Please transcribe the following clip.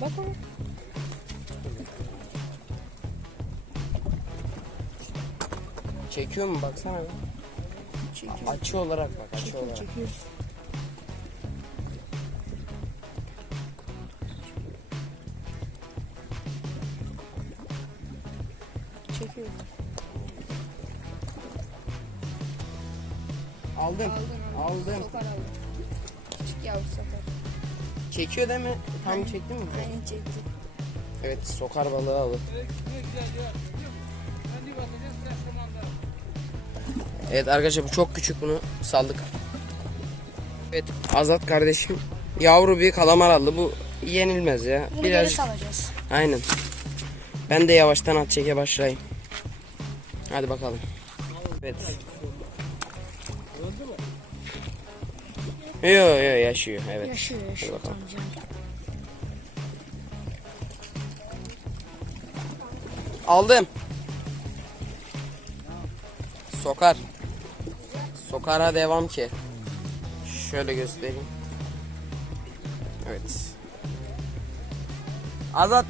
Bak. Çekiyor mu baksana bir. Çekiyor. Açı olarak bak açı Çekiyor, olarak. çekiyor. Çekiyor. Aldım. Aldın Aldım. Sokar aldım. Küçük yavru sokar. Çekiyor değil mi? Tam Aynen. çektin mi? Aynen çekti. Evet sokar balığı avı. Evet arkadaşlar bu çok küçük bunu saldık. Evet Azat kardeşim yavru bir kalamar aldı. Bu yenilmez ya. Bunu Biraz salacağız. aynen. Ben de yavaştan at çeke başlayayım. Hadi bakalım. Evet. Yo yo yaşıyor evet. Yaşıyor yaşıyor. Tamam canım. Aldım. Sokar. Sokara devam ki. Şöyle göstereyim. Evet. Azat